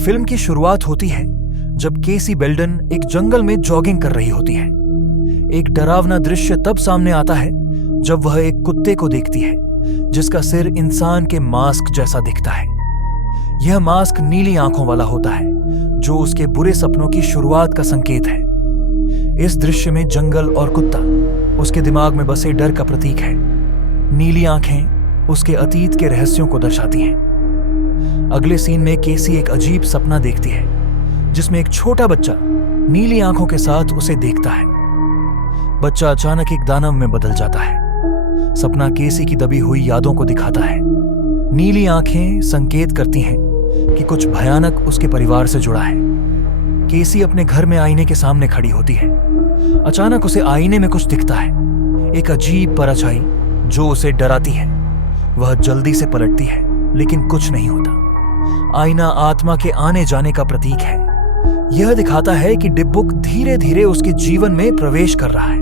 Film की शुरुआत होती है जब केसी बेल्डन एक जंगल में जॉगिंग कर रही होती है। एक डरावना दृश्य तब सामने आता है जब वह एक कुत्ते को देखती है जिसका सिर इंसान के मास्क जैसा दिखता है। यह मास्क नीली आंखों वाला होता है जो उसके बुरे सपनों की शुरुआत का संकेत है। इस दृश्य में जंगल और कुत्ता उसके दिमाग में बसे डर का प्रतीक है। नीली आंखें उसके अतीत के रहस्यों को दर्शाती हैं। अगले सीन में केसी एक अजीब सपना देखती है जिसमें एक छोटा बच्चा नीली आंखों के साथ उसे देखता है। बच्चा अचानक एक दानव में बदल जाता है। सपना केसी की दबी हुई यादों को दिखाता है। नीली आंखें संकेत करती हैं कि कुछ भयानक उसके परिवार से जुड़ा है। केसी अपने घर में आईने के सामने खड़ी होती है। अचानक उसे आईने में कुछ दिखता है, एक अजीब परछाई जो उसे डराती है। वह जल्दी से पलटती है लेकिन कुछ नहीं होता। आईना आत्मा के आने जाने का प्रतीक है। यह दिखाता है कि डिब्बुक धीरे धीरे उसके जीवन में प्रवेश कर रहा है।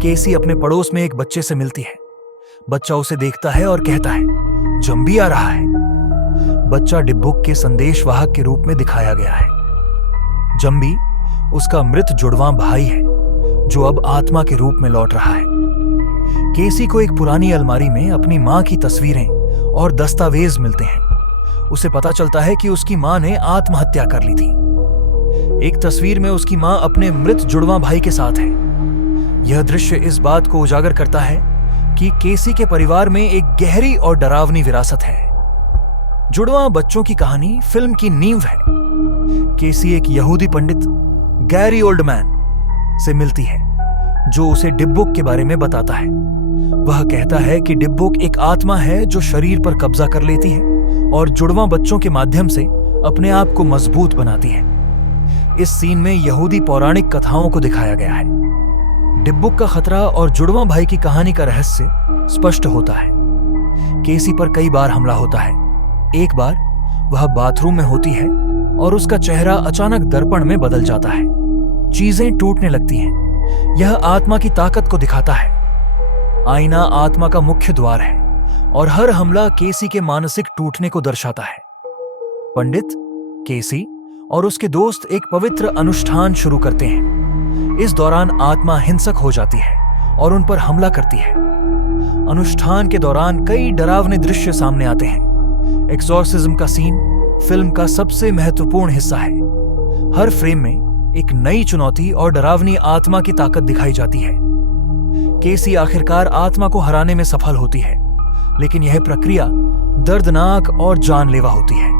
केसी अपने पड़ोस में एक बच्चे से मिलती है। बच्चा उसे देखता है और कहता है, जंबी आ रहा है। बच्चा डिब्बुक के संदेशवाहक के रूप में दिखाया गया है। जंबी उसका मृत जुड़वां भाई है जो अब आत्मा के रूप में लौट रहा है। केसी को एक पुरानी अलमारी में अपनी मां की तस्वीरें और दस्तावेज मिलते हैं। उसे पता चलता है कि उसकी मां ने आत्महत्या कर ली थी। एक तस्वीर में उसकी मां अपने मृत जुड़वां भाई के साथ है। यह दृश्य इस बात को उजागर करता है कि केसी के परिवार में एक गहरी और डरावनी विरासत है। जुड़वां बच्चों की कहानी फिल्म की नींव है। केसी एक यहूदी पंडित गैरी ओल्डमैन से मिलती है जो उसे डिब्बुक के बारे में बताता है। वह कहता है कि डिब्बुक एक आत्मा है जो शरीर पर कब्जा कर लेती है और जुड़वां बच्चों के माध्यम से अपने आप को मजबूत बनाती है। इस सीन में यहूदी पौराणिक कथाओं को दिखाया गया है। डिब्बुक का खतरा और जुड़वां भाई की कहानी का रहस्य स्पष्ट होता है। केसी पर कई बार हमला होता है। एक बार वह बाथरूम में होती है और उसका चेहरा अचानक दर्पण में बदल जाता है। चीजें टूटने लगती हैं। यह आत्मा की ताकत को दिखाता है। आईना आत्मा का मुख्य द्वार है और हर हमला केसी के मानसिक टूटने को दर्शाता है। पंडित, केसी और उसके दोस्त एक पवित्र अनुष्ठान शुरू करते हैं। इस दौरान आत्मा हिंसक हो जाती है और उन पर हमला करती है। अनुष्ठान के दौरान कई डरावने दृश्य सामने आते हैं। एक्सॉर्सिज्म का सीन फिल्म का सबसे महत्वपूर्ण हिस्सा है। हर फ्रेम में एक नई चुनौती और डरावनी आत्मा की ताकत दिखाई जाती है। केसी आखिरकार आत्मा को हराने में सफल होती है, लेकिन यह प्रक्रिया दर्दनाक और जानलेवा होती है।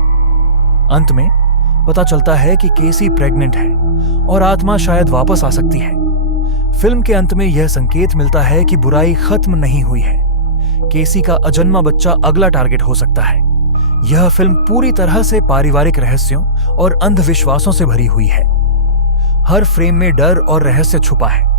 अंत में पता चलता है कि केसी प्रेग्नेंट है और आत्मा शायद वापस आ सकती है। फिल्म के अंत में यह संकेत मिलता है कि बुराई खत्म नहीं हुई है। केसी का अजन्मा बच्चा अगला टारगेट हो सकता है। यह फिल्म पूरी तरह से पारिवारिक रहस्यों और अंधविश्वासों से भरी हुई है। हर फ्रेम में डर और रहस्य छुपा है।